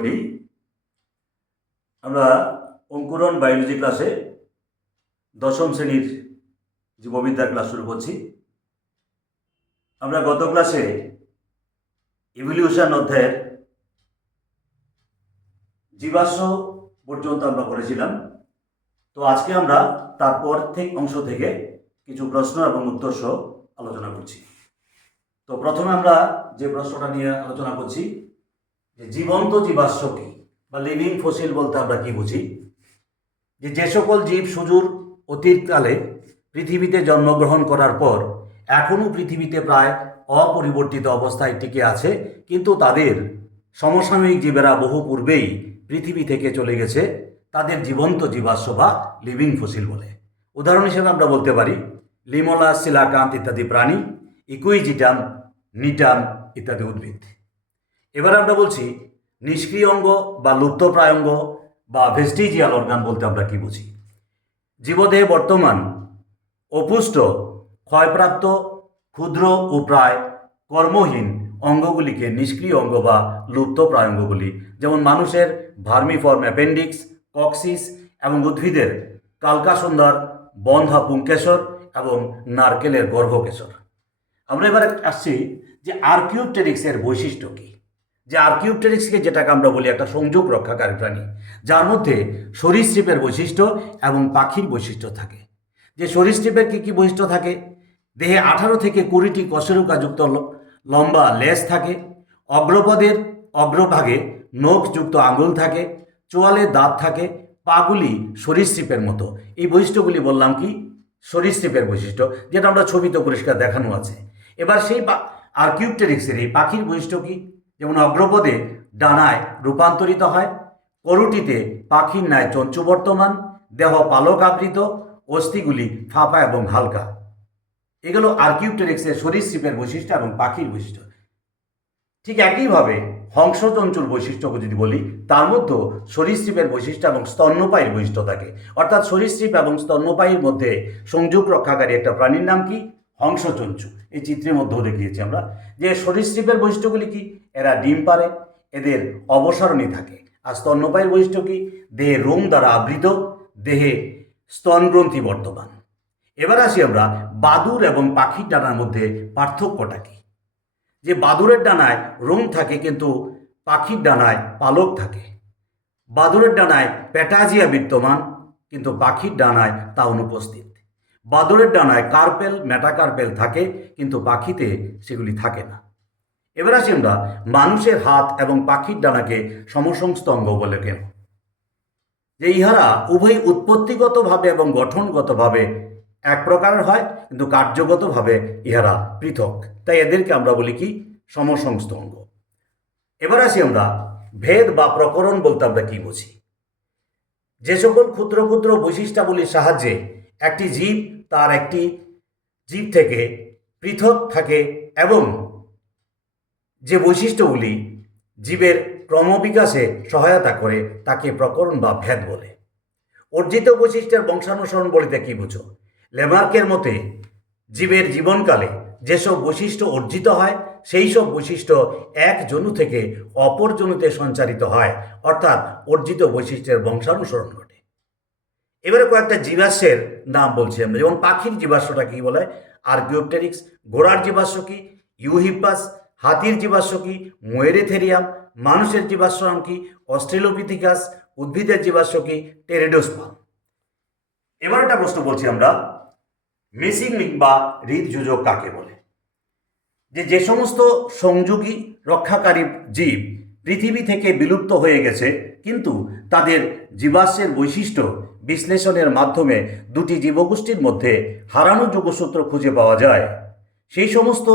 Everybody. আমরা অঙ্কুরন biology ক্লাসে দশম শ্রেণীর জীববিদ্যার ক্লাস শুরু করছি। আমরা গত ক্লাসে ইভলিউশন অধ্যায়ের জীবাশ্ম পর্যন্ত আমরা করেছিলাম। তো আজকে আমরা তারপর অংশ থেকে কিছু প্রশ্ন এবং উত্তর সহ আলোচনা করছি। তো প্রথমে আমরা যে প্রশ্নটা নিয়ে আলোচনা করছি যে জীবন্ত জীবাশ্ম কি বা লিভিং ফসিল বলতে আমরা কি বুঝি। যে সকল জীব সুদূর অতীতকালে পৃথিবীতে জন্মগ্রহণ করার পর এখনও পৃথিবীতে প্রায় অপরিবর্তিত অবস্থায় টিকে আছে, কিন্তু তাদের সমসাময়িক জীবেরা বহু পূর্বেই পৃথিবী থেকে চলে গেছে, তাদের জীবন্ত জীবাশ্ম বা লিভিং ফসিল বলে। উদাহরণ হিসেবে আমরা বলতে পারি লিমোলাস, সিলাকান্থ ইত্যাদি প্রাণী, ইকুইজিটাম, নিটাম ইত্যাদি উদ্ভিদ। এবার আমরা বলছি নিষ্ক্রিয় অঙ্গ বা লুপ্তপ্রায় অঙ্গ বা ভেস্টিজিয়াল অর্গান বলতে আমরা কি বুঝি। জীবদেহে বর্তমান অপুষ্ট, ক্ষয়প্রাপ্ত, ক্ষুদ্র ও প্রায় কর্মহীন অঙ্গগুলিকে নিষ্ক্রিয় অঙ্গ বা লুপ্তপ্রায় অঙ্গ বলি। যেমন মানুষের ভার্মিফর্ম অ্যাপেন্ডিক্স, কক্সিস এবং উদ্ভিদের কালকাসুন্দর, বন্ধা পুংকেশর এবং নারকেলের গর্ভকেশর। আমরা এবার আসছি যে আর্কিওপটেরিক্সের বৈশিষ্ট্য কী। যে আর্কিওপটেরিক্সকে যেটাকে আমরা বলি একটা সংযোগ রক্ষাকারী প্রাণী, যার মধ্যে সরীসৃপের বৈশিষ্ট্য এবং পাখির বৈশিষ্ট্য থাকে। যে সরীসৃপের কী কী বৈশিষ্ট্য থাকে? দেহে 18 থেকে 20টি কশেরুকাযুক্ত লম্বা লেজ থাকে, অগ্রপদের অগ্রভাগে নখযুক্ত আঙুল থাকে, চোয়ালে দাঁত থাকে, পাগুলি সরীসৃপের মতো। এই বৈশিষ্ট্যগুলি বললাম কি সরীসৃপের বৈশিষ্ট্য, যেটা আমরা ছবিতে পরিষ্কার দেখানো আছে। এবার সেই আর্কিওপটেরিক্সের এই পাখির বৈশিষ্ট্য কী? যেমন অগ্রপদে ডানায় রূপান্তরিত হয়, করুটিতে পাখির ন্যায় চঞ্চু বর্তমান, দেহ পালক আবৃত, অস্থিগুলি ফাঁপা এবং হালকা। এগুলো আর্কিওপটেরিক্সের সরীসৃপের বৈশিষ্ট্য এবং পাখির বৈশিষ্ট্য। ঠিক একইভাবে হংসচঞ্চুর বৈশিষ্ট্য যদি বলি, তার মধ্যেও সরীসৃপের বৈশিষ্ট্য এবং স্তন্যপায়ীর বৈশিষ্ট্য থাকে। অর্থাৎ সরীসৃপ এবং স্তন্যপায়ীর মধ্যে সংযোগ রক্ষাকারী একটা প্রাণীর নাম কি? হংসচঞ্চু। এই চিত্রের মধ্যেও দেখিয়েছি আমরা যে সরীসৃপের বৈশিষ্ট্যগুলি কি? এরা ডিম পারে, এদের অবসরণী থাকে। আর স্তন্যপায়ীর বৈশিষ্ট্য কি? দেহে রোম দ্বারা আবৃত, দেহে স্তনগ্রন্থি বর্তমান। এবার আসি আমরা বাদুড় এবং পাখির ডানার মধ্যে পার্থক্যটা কি। যে বাদুড়ের ডানায় রোম থাকে কিন্তু পাখির ডানায় পালক থাকে। বাদুড়ের ডানায় প্যাটাজিয়া বিদ্যমান কিন্তু পাখির ডানায় তা অনুপস্থিত। বাদুড়ের ডানায় কার্পেল, মেটাকার্পেল থাকে কিন্তু পাখিতে সেগুলি থাকে না। এবার আসি আমরা মানুষের হাত এবং পাখির ডানাকে সমসংস্থ অঙ্গ বলে কেন। যে ইহারা উভয় উৎপত্তিগতভাবে এবং গঠনগতভাবে এক প্রকারের হয়, কিন্তু কার্যগতভাবে ইহারা পৃথক, তাই এদেরকে আমরা বলি কি? সমসংস্থ অঙ্গ। এবার আসি আমরা ভেদ বা প্রকরণ বলতে আমরা কি বুঝি। যে সকল ক্ষুদ্র ক্ষুদ্র বৈশিষ্ট্যাবলীর সাহায্যে একটি জীব তার একটি জীব থেকে পৃথক থাকে এবং যে বৈশিষ্ট্যগুলি জীবের ক্রমবিকাশে সহায়তা করে তাকে প্রকরণ বা ভেদ বলে। অর্জিত বৈশিষ্ট্যের বংশানুসরণ বলিতে কি বুঝো? লেমার্কের মতে জীবের জীবনকালে যেসব বৈশিষ্ট্য অর্জিত হয় সেই সব বৈশিষ্ট্য এক জনু থেকে অপর জনুতে সঞ্চারিত হয়, অর্থাৎ অর্জিত বৈশিষ্ট্যের বংশানুসরণ ঘটে। এবারে কয়েকটা জীবাশ্মের নাম বলছি আমরা। যেমন পাখির জীবাশ্মটা কি বলে? আর্কিওপটেরিক্স। ঘোড়ার জীবাশ্ম কি? ইউহিপাস। হাতির জীবাশ্ম কি? মোয়েরেথেরিয়াম। মানুষের জীবাশ্ম নাম কি? অস্ট্রেলোপিথিকাস। উদ্ভিদের জীবাশ্ম কি? টেরিডোস্পার্ম। এবার একটা প্রশ্ন বলছি আমরা, মিসিং লিঙ্ক বা হৃদযোজক কাকে বলে? যে সমস্ত সংযোগী রক্ষাকারী জীব পৃথিবী থেকে বিলুপ্ত হয়ে গেছে, কিন্তু তাদের জীবাশ্মের বৈশিষ্ট্য বিশ্লেষণের মাধ্যমে দুটি জীবগোষ্ঠীর মধ্যে হারানো যোগসূত্র খুঁজে পাওয়া যায়, সেই সমস্ত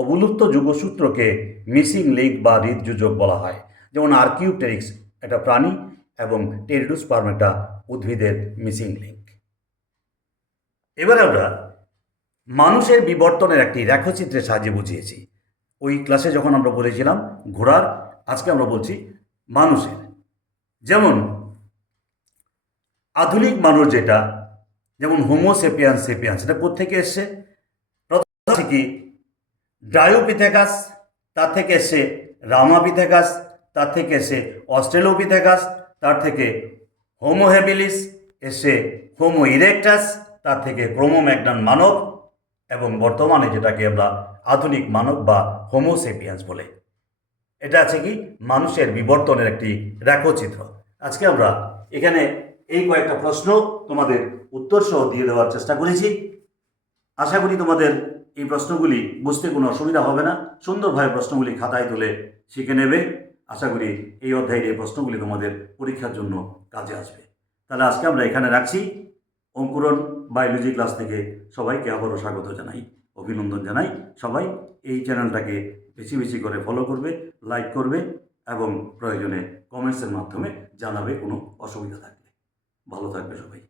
অবলুপ্ত যোগসূত্রকে মিসিং লিঙ্ক বা হৃদযোজক বলা হয়। যেমন আর্কিওপটেরিক্স একটা প্রাণী এবং টেরিডোস্পার্ম একটা উদ্ভিদের মিসিং লিঙ্ক। এবার আমরা মানুষের বিবর্তনের একটি রেখাচিত্রের সাহায্যে বুঝিয়েছি। ওই ক্লাসে যখন আমরা বলেছিলাম ঘোড়ার, আজকে আমরা বলছি মানুষের। যেমন আধুনিক মানুষ যেটা, যেমন হোমোসেপিয়ান্স সেপিয়ান্স, এটা কোত্থেকে এসছে? প্রথম কি ডায়োপিথেকাস, তার থেকে এসছে রামাপিথেকাস, তার থেকে এসে অস্ট্রেলোপিথেকাস, তার থেকে হোমো হ্যাবিলিস, এসে হোমো ইরেক্টাস, তার থেকে ক্রোমোম্যাগনান মানব, এবং বর্তমানে যেটাকে আমরা আধুনিক মানব বা হোমোসেপিয়ান্স বলে। এটা আছে কি মানুষের বিবর্তনের একটি রেখচিত্র। আজকে আমরা এখানে এই কয়েকটা প্রশ্ন তোমাদের উত্তর সহ দিয়ে দেওয়ার চেষ্টা করেছি। আশা করি তোমাদের এই প্রশ্নগুলি বুঝতে কোনো অসুবিধা হবে না, সুন্দরভাবে প্রশ্নগুলি খাতায় তুলে শিখে নেবে। আশা করি এই অধ্যায়ের এই প্রশ্নগুলি তোমাদের পরীক্ষার জন্য কাজে আসবে। তাহলে আজকে আমরা এখানে রাখছি। অঙ্কুরন বায়োলজি ক্লাস থেকে সবাইকে আবারও স্বাগত জানাই, অভিনন্দন জানাই। সবাই এই চ্যানেলটাকে বেশি বেশি করে ফলো করবে, লাইক করবে এবং প্রয়োজনে কমেন্টসের মাধ্যমে জানাবে কোনো অসুবিধা থাকলে। ভালো থাকবে সবাই।